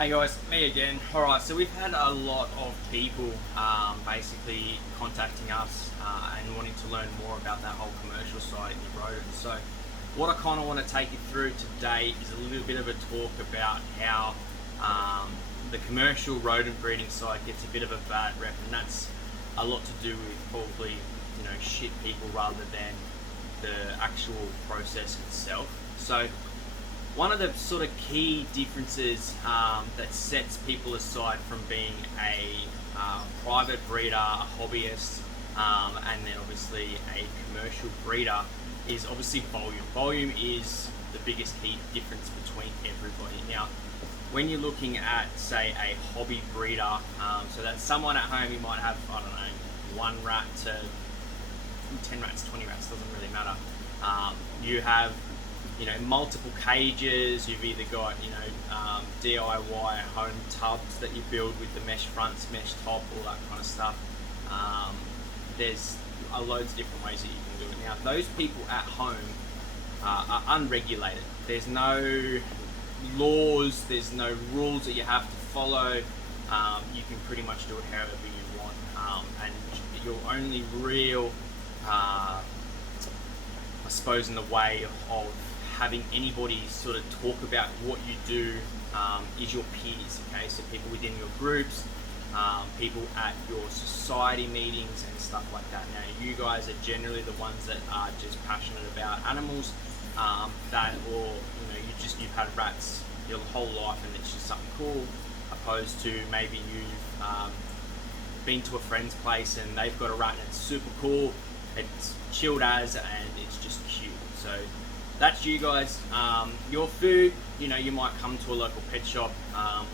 Hey guys, me again. Alright, so we've had a lot of people basically contacting us and wanting to learn more about that whole commercial side in the rodent. So what I kind of want to take you through today is a little bit of a talk about how the commercial rodent breeding side gets a bit of a bad rep, and that's a lot to do with probably, shit people rather than the actual process itself. So one of the sort of key differences that sets people aside from being a private breeder, a hobbyist, and then obviously a commercial breeder is obviously volume. Volume is the biggest key difference between everybody. Now, when you're looking at, say, a hobby breeder, so that's someone at home, you might have, I don't know, 1 rat to 10 rats, 20 rats, doesn't really matter. You have multiple cages. You've either got DIY home tubs that you build with the mesh fronts, mesh top, all that kind of stuff. There's loads of different ways that you can do it. Now, those people at home are unregulated. There's no laws, there's no rules that you have to follow. You can pretty much do it however you want, and your only real I suppose in the way of having anybody sort of talk about what you do is your peers, okay? So people within your groups, people at your society meetings and stuff like that. Now, you guys are generally the ones that are just passionate about animals, you've had rats your whole life and it's just something cool, opposed to maybe you've been to a friend's place and they've got a rat and it's super cool, it's chilled as, and it's just cute. So that's you guys. Your food, you might come to a local pet shop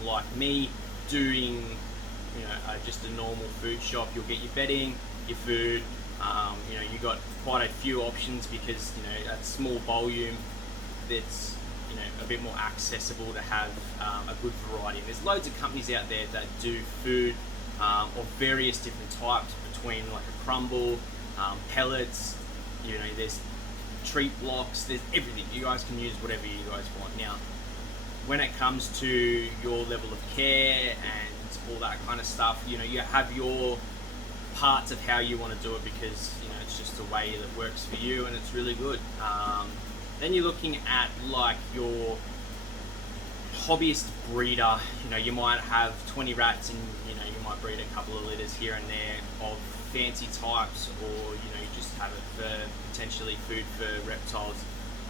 like me doing just a normal food shop. You'll get your bedding, your food, you got quite a few options because at small volume it's a bit more accessible to have a good variety. And there's loads of companies out there that do food of various different types, between like a crumble, pellets, there's treat blocks, there's everything. You guys can use whatever you guys want. Now, when it comes to your level of care and all that kind of stuff, you have your parts of how you want to do it because it's just a way that works for you and it's really good. Then you're looking at like your hobbyist breeder. You might have 20 rats and you might breed a couple of litters here and there of fancy types, or you just have it for potentially food for reptiles.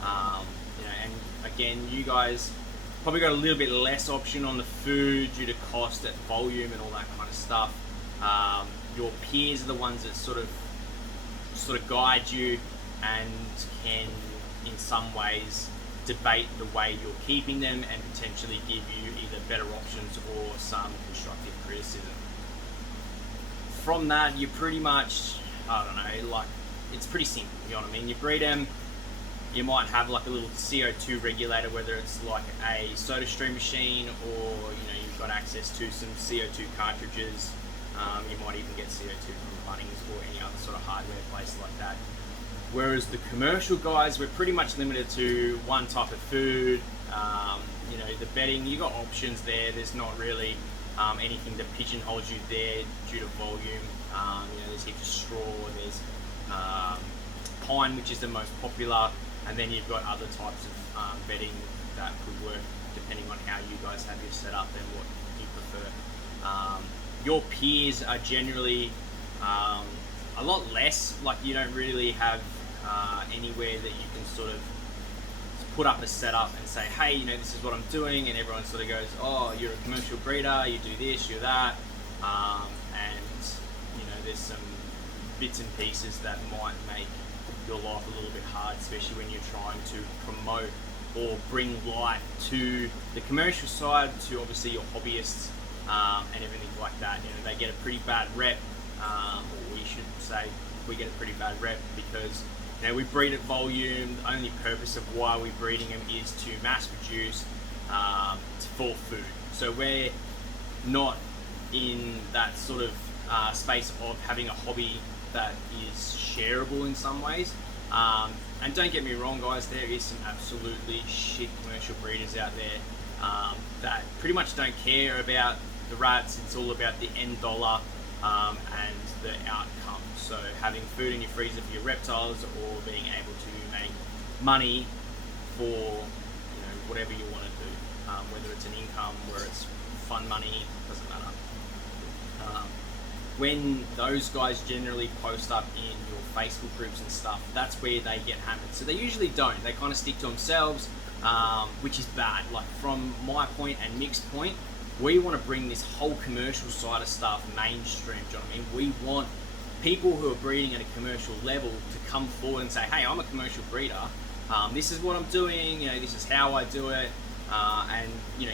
And again, you guys probably got a little bit less option on the food due to cost at volume and all that kind of stuff. Your peers are the ones that sort of guide you and can in some ways debate the way you're keeping them and potentially give you either better options or some constructive criticism. From that, you pretty much, it's pretty simple, you know what I mean? You breed them, you might have like a little CO2 regulator, whether it's like a soda stream machine or, you've got access to some CO2 cartridges. You might even get CO2 from Bunnings or any other sort of hardware place like that. Whereas the commercial guys, we're pretty much limited to one type of food. The bedding, you got options there. There's not really anything that pigeonholes you there due to volume. There's heaps of straw, there's pine, which is the most popular, and then you've got other types of bedding that could work depending on how you guys have your setup and what you prefer. Your peers are generally a lot less, like you don't really have anywhere that you can sort of put up a setup and say, hey, this is what I'm doing, and everyone sort of goes, oh, you're a commercial breeder, you do this, you're that, and there's some bits and pieces that might make your life a little bit hard, especially when you're trying to promote or bring light to the commercial side, to obviously your hobbyists and everything like that. They get a pretty bad rep, or we should say we get a pretty bad rep because we breed at volume. The only purpose of why we're breeding them is to mass produce for food. So we're not in that sort of space of having a hobby that is shareable in some ways. And don't get me wrong, guys, there is some absolutely shit commercial breeders out there that pretty much don't care about the rats. It's all about the end dollar and the outcome. So having food in your freezer for your reptiles, or being able to make money for whatever you want to do, whether it's an income, whether it's fun money, doesn't matter. When those guys generally post up in your Facebook groups and stuff, that's where they get hammered. So they usually don't. They kind of stick to themselves, which is bad. Like from my point and Mick's point, we want to bring this whole commercial side of stuff mainstream. Do you know what I mean? We want people who are breeding at a commercial level to come forward and say, hey, I'm a commercial breeder. This is what I'm doing. This is how I do it, and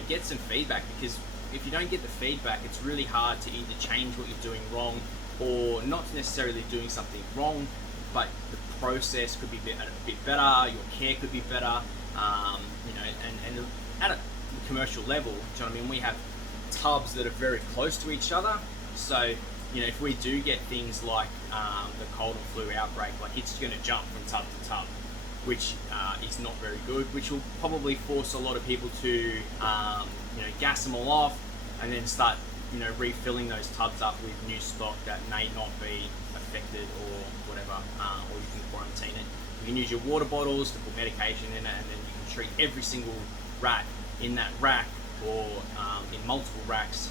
get some feedback, because if you don't get the feedback, it's really hard to either change what you're doing wrong, or not necessarily doing something wrong, but the process could be a bit better, your care could be better, and at a commercial level, do you know what I mean? We have tubs that are very close to each other, so if we do get things like the cold and flu outbreak, like it's going to jump from tub to tub, which is not very good, which will probably force a lot of people to gas them all off and then start refilling those tubs up with new stock that may not be affected or whatever, or you can quarantine it. You can use your water bottles to put medication in it, and then you can treat every single rat in that rack, or in multiple racks,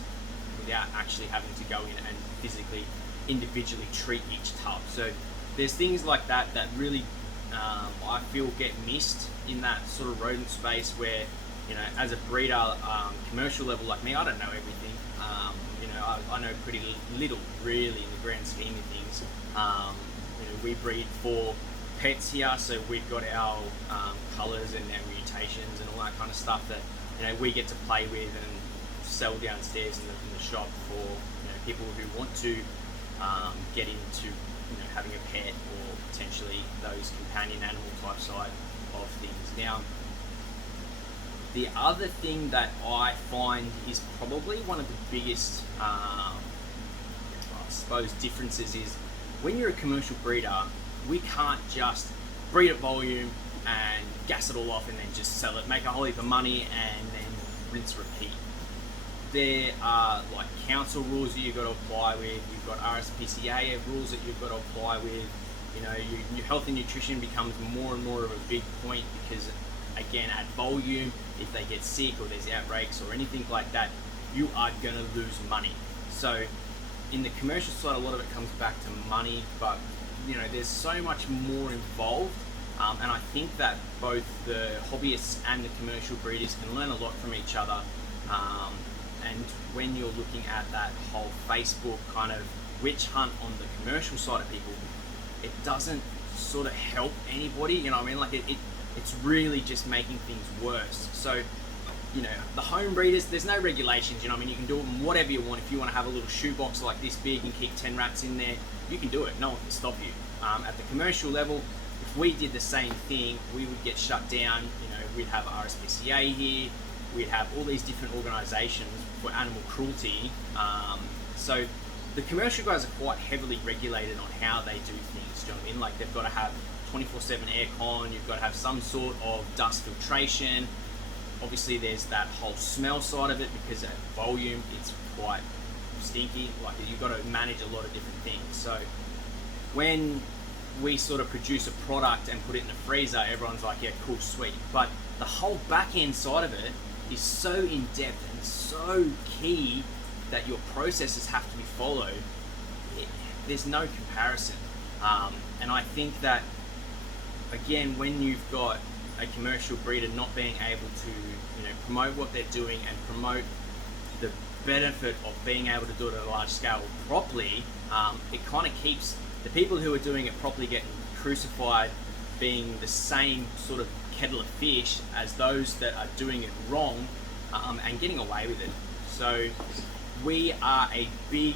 without actually having to go in and physically individually treat each tub. So there's things like that really I feel get missed in that sort of rodent space, where as a breeder, commercial level like me, I don't know everything. I know pretty little really in the grand scheme of things. We breed for pets here, so we've got our colours and our mutations and all that kind of stuff that we get to play with and sell downstairs in the shop for people who want to get into having a pet, or potentially those companion animal type side of things. Now, the other thing that I find is probably one of the biggest, I suppose, differences is when you're a commercial breeder, we can't just breed at volume and gas it all off and then just sell it, make a whole heap of money, and then rinse repeat. There are like council rules that you've got to apply with. You've got RSPCA rules that you've got to apply with. Your health and nutrition becomes more and more of a big point, because again, at volume, if they get sick or there's outbreaks or anything like that, you are going to lose money. So in the commercial side, a lot of it comes back to money, but there's so much more involved, and I think that both the hobbyists and the commercial breeders can learn a lot from each other. And when you're looking at that whole Facebook kind of witch hunt on the commercial side of people, it doesn't sort of help anybody, like it's really just making things worse. So the home breeders, there's no regulations, you can do whatever you want. If you want to have a little shoebox like this big and keep 10 rats in there, you can do it, no one can stop you. At the commercial level, if we did the same thing, we would get shut down. We'd have RSPCA here, we'd have all these different organisations for animal cruelty. So the commercial guys are quite heavily regulated on how they do things. Do you know what I mean? Like they've got to have 24/7 aircon, you've got to have some sort of dust filtration. Obviously there's that whole smell side of it, because at volume it's quite stinky. Like you've got to manage a lot of different things. So when we sort of produce a product and put it in the freezer, everyone's like, yeah, cool, sweet. But the whole back end side of it is so in depth and so key that your processes have to be followed. There's no comparison. And I think that, again, when you've got a commercial breeder not being able to promote what they're doing and promote the benefit of being able to do it at a large scale properly, it kind of keeps the people who are doing it properly getting crucified, being the same sort of kettle of fish as those that are doing it wrong, and getting away with it. So we are a big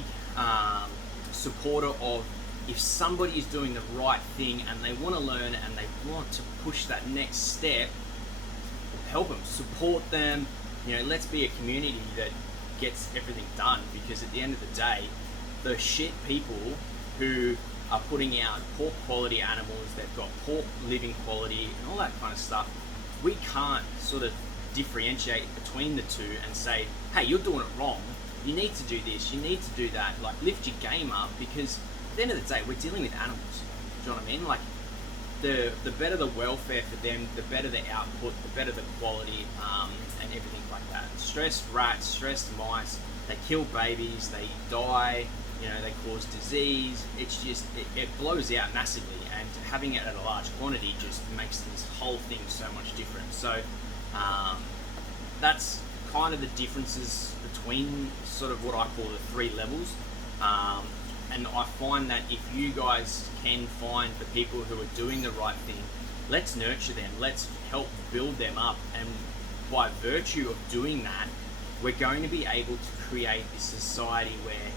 supporter of, if somebody is doing the right thing and they want to learn and they want to push that next step, help them, support them. Let's be a community that gets everything done, because at the end of the day, the shit people who are putting out poor quality animals, they've got poor living quality and all that kind of stuff, we can't sort of differentiate between the two and say, hey, you're doing it wrong. You need to do this. You need to do that. Like, lift your game up, because at the end of the day, we're dealing with animals. Do you know what I mean? Like, the better the welfare for them, the better the output, the better the quality, and everything like that. Stressed rats, stressed mice, they kill babies, they die, you know, they cause disease. It's just, it blows out massively, and having it at a large quantity just makes this whole thing so much different. So that's kind of the differences between sort of what I call the three levels. And I find that if you guys can find the people who are doing the right thing, let's nurture them, let's help build them up, and by virtue of doing that, we're going to be able to create this society where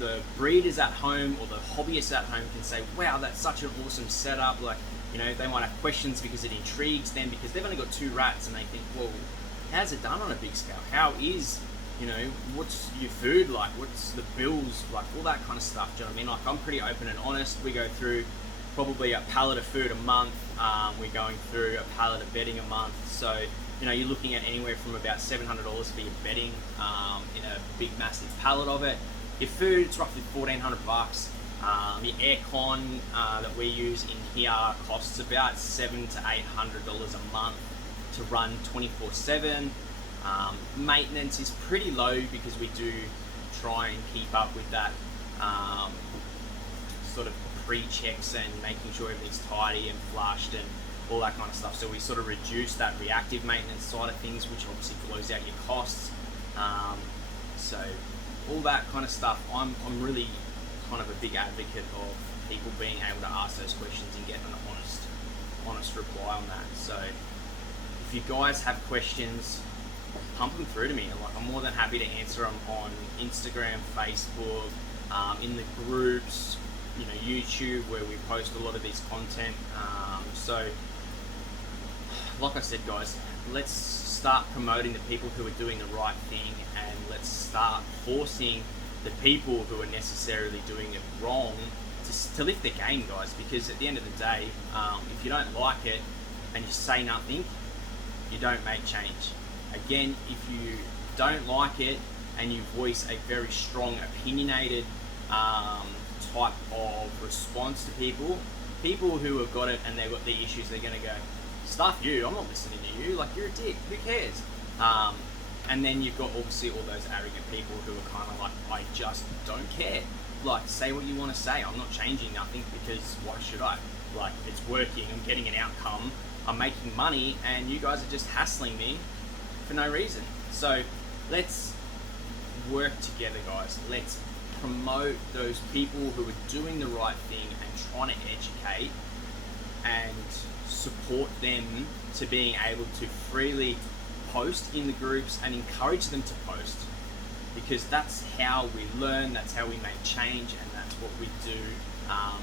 the breeders at home or the hobbyists at home can say, wow, that's such an awesome setup. Like, you know, they might have questions because it intrigues them, because they've only got 2 rats and they think, well, how's it done on a big scale? How is, you know, what's your food like? What's the bills like? All that kind of stuff. Do you know what I mean? Like, I'm pretty open and honest. We go through probably a pallet of food a month. We're going through a pallet of bedding a month. So, you know, you're looking at anywhere from about $700 for your bedding in a big, massive pallet of it. Your food, it's roughly $1,400. Your aircon that we use in here costs about $700 to $800 a month to run 24/7. Maintenance is pretty low because we do try and keep up with that sort of pre-checks and making sure everything's tidy and flushed and all that kind of stuff. So we sort of reduce that reactive maintenance side of things, which obviously blows out your costs. So all that kind of stuff, I'm really kind of a big advocate of people being able to ask those questions and get an honest reply on that. So if you guys have questions, pump them through to me. Like, I'm more than happy to answer them on Instagram, Facebook, in the groups, you know, YouTube, where we post a lot of these content. So like I said, guys, let's start promoting the people who are doing the right thing, and let's start forcing the people who are necessarily doing it wrong to lift their game, guys. Because at the end of the day, if you don't like it and you say nothing, you don't make change. Again, if you don't like it and you voice a very strong, opinionated type of response to people who have got it and they've got the issues, they're going to go, stuff you, I'm not listening to you, like, you're a dick, who cares? And then you've got obviously all those arrogant people who are kind of like, I just don't care. Like, say what you want to say, I'm not changing nothing because why should I? Like, it's working, I'm getting an outcome, I'm making money, and you guys are just hassling me for no reason. So let's work together, guys. Let's promote those people who are doing the right thing and trying to educate, and support them to being able to freely post in the groups and encourage them to post, because that's how we learn, that's how we make change, and that's what we do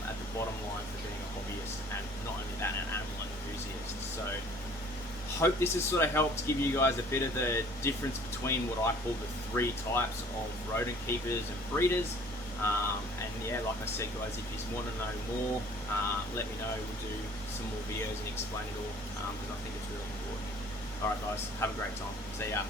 at the bottom line for being a hobbyist, and not only that, an animal enthusiast. So hope this has sort of helped give you guys a bit of the difference between what I call the 3 types of rodent keepers and breeders. And yeah, like I said, guys, if you want to know more, let me know. We'll do some more videos and explain it all, because I think it's really important. Alright guys, have a great time. See ya.